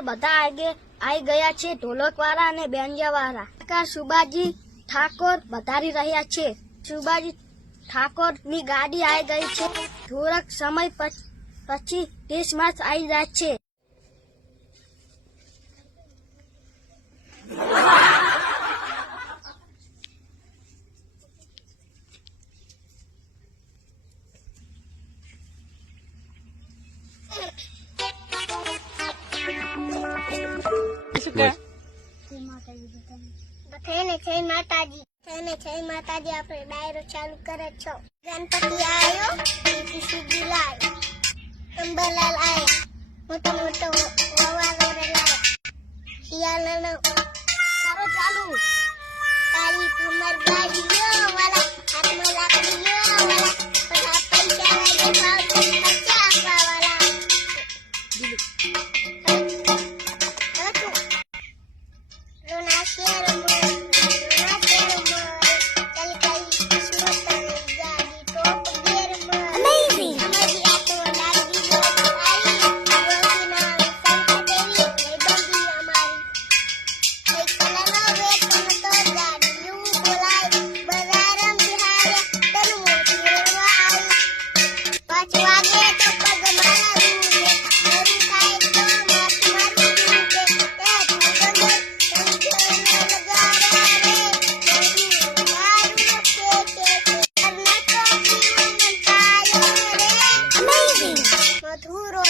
કલાકાર બધા આગે આવી ગયા છે, ઢોલકવાળા અને બેન્જાવાળા. કલાકાર સુભાજી ઠાકોર વધારી રહ્યા છે. સુભાજી ઠાકોર ની ગાડી આવી ગઈ છે. થોડાક સમય પછી દેશ માર્ચ આવી જાય છે. જય માતાજી આપણે ડાયરો ચાલુ કરે છો. ગણપતિ આયો, સીધી લાયો, અંબાલાલ આયા, મોટો મોટો વવાલો લાયા, શિયાળાનો કરો ચાલુ. કાળી કમર ગાડીઓ વાલા, હાથમાં લાકડીઓ વાલા, બધા પૈસા વાળે ભાવ ખર્ચા આપવા વાલા. રોના શેર મધુરો